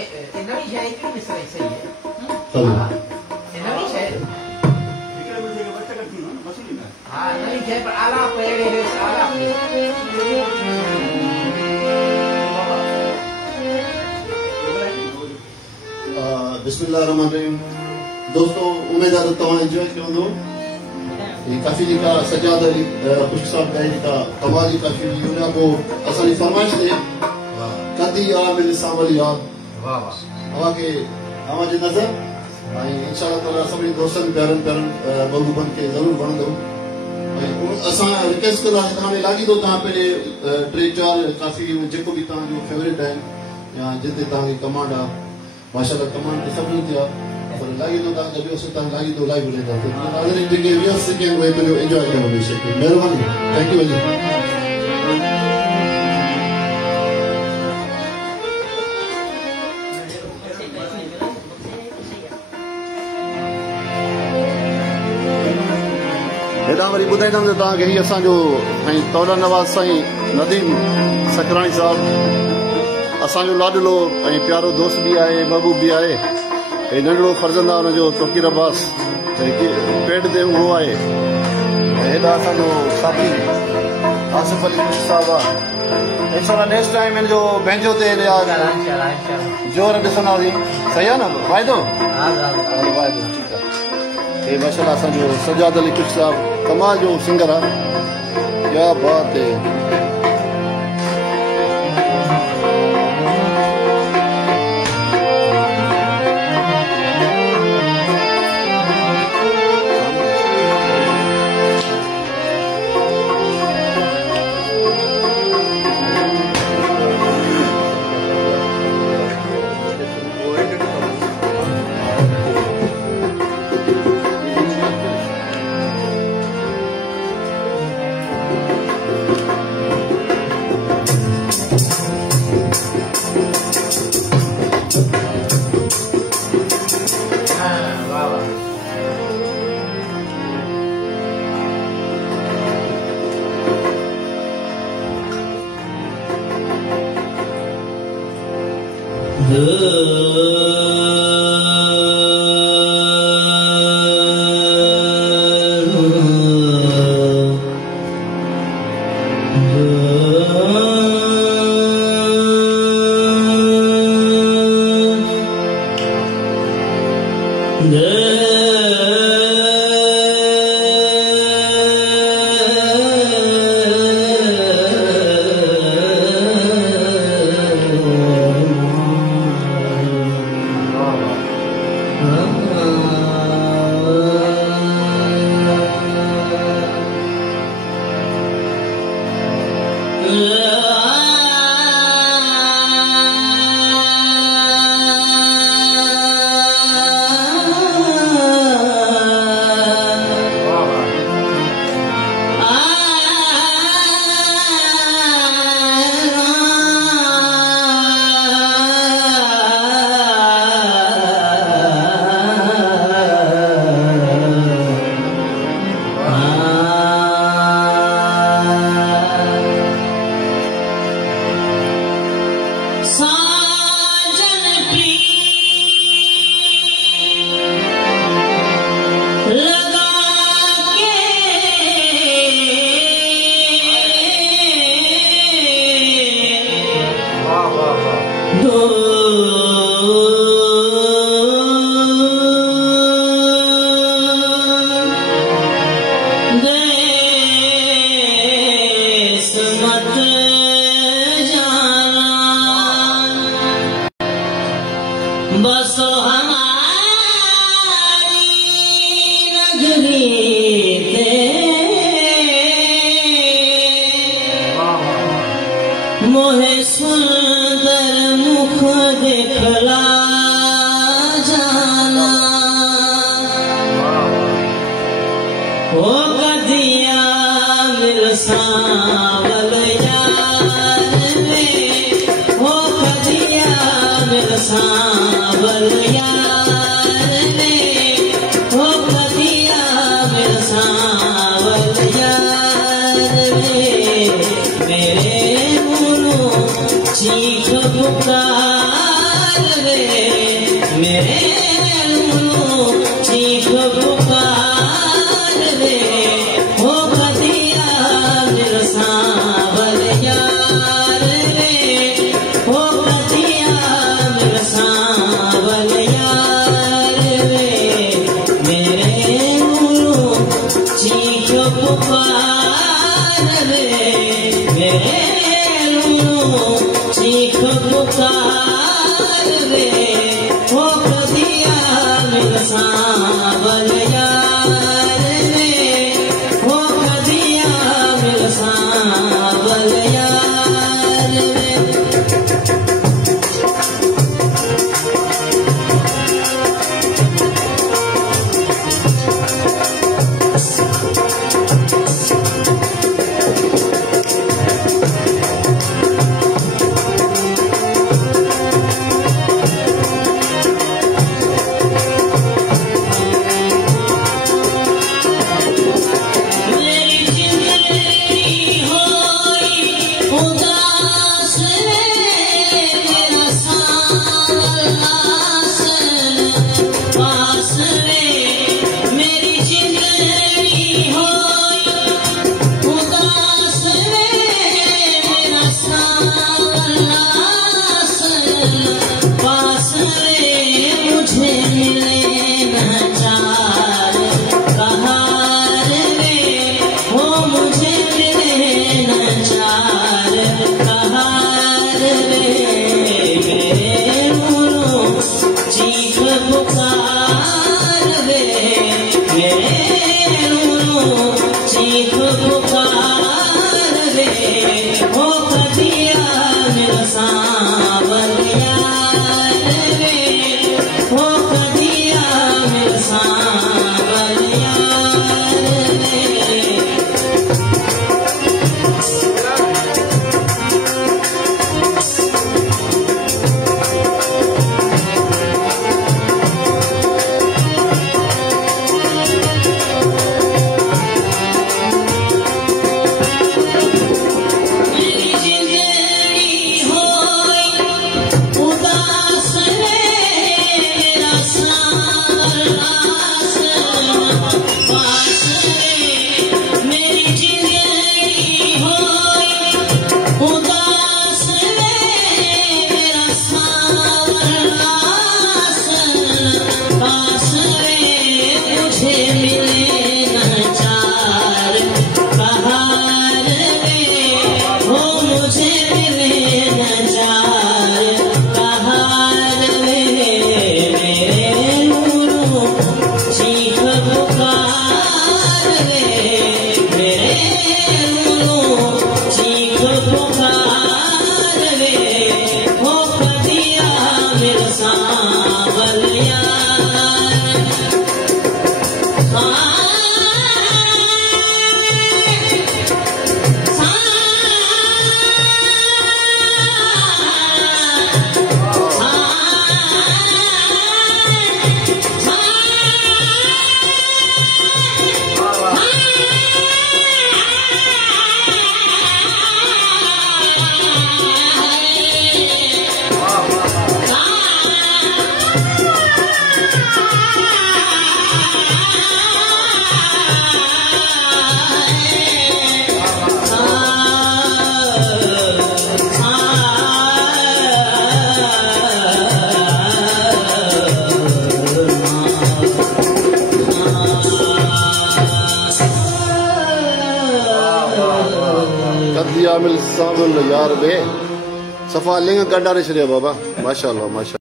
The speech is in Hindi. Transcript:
नवी शइ हिकिड़ी मिसराई सही है। नवी शइ हाँ नवी शइ पर आलाप अहिड़े आलाप बिस्मिल्लाहिर्रहमानिर्रहीम। दोस्तों उम्मीद है तव्हां एंजॉय कयो हूंदो। काफी जेका सजाद अली खुश साहब गाई का कमाली काफी हुन को असांजी फरमाइश ते कदी आ मिल सावल याद वाह वाह अवा के अवा जे नज़र आई इंशाअल्लाह ताला सभी दोस्तन प्यारन प्यारन महबूबन के जरूर वणंदो। असां रिक्वेस्ट कंदा हाणे लागी तो तव्हां पे टे चार काफी जेको भी तव्हां जो फेवरेट है या जिते तव्हां की कमांड आ माशाल्लाह कमांड के सब थिया पर लागी तो तव्हां जब उस तव्हां लागी तो लाइव ले जाते नाज़रीन जेके व्यूअर्स के वे पे एंजॉय करो बेशक मेहरबानी थैंक यू अली। हेॾा वरी ॿुधाईंदमि त तव्हांखे हीअ असांजो साईं तौला नवाज़ साईं नदीम सकराणी साहब असांजो लाडलो ऐं प्यारो दोस्त भी आहे महबूब भी आहे। हे नंढड़ो फर्ज़ंद आहे हुनजो तोकीर अब्बास पेट ते उहो आहे। हेॾा असांजो साथी आसिफ अली खुश साहब आहे। इंशाअल्लाह नेक्स्ट टाइम हिन जो पंहिंजो ते जोर ॾिसंदासीं सही आहे न वाइदो वाइदो ठीकु आहे। हे माशाल्लाह असांजो सजाद अली खुश साहब कमाल जो सिंगर आहे। क्या बात है। चीख पुकार रे चीख पुकार रे हो कदिया मेरा सांवल यार रे हो कदिया मेरा सांवल यार रे मेरे चीख पुकार रे मेरे चीख पुकार रे हो कदिया मेरा सांवल यार रे हो कदिया मेरा सांवल यार रे। चीख पुकार रे हो कदिया मेरा सांवल यार रे हो कदिया मेरा सांवल यार रे। कदिया मिल सांवल यार बे सफ़ा लिंग कढारे छॾिया बाबा माशाअल्लाह माशा।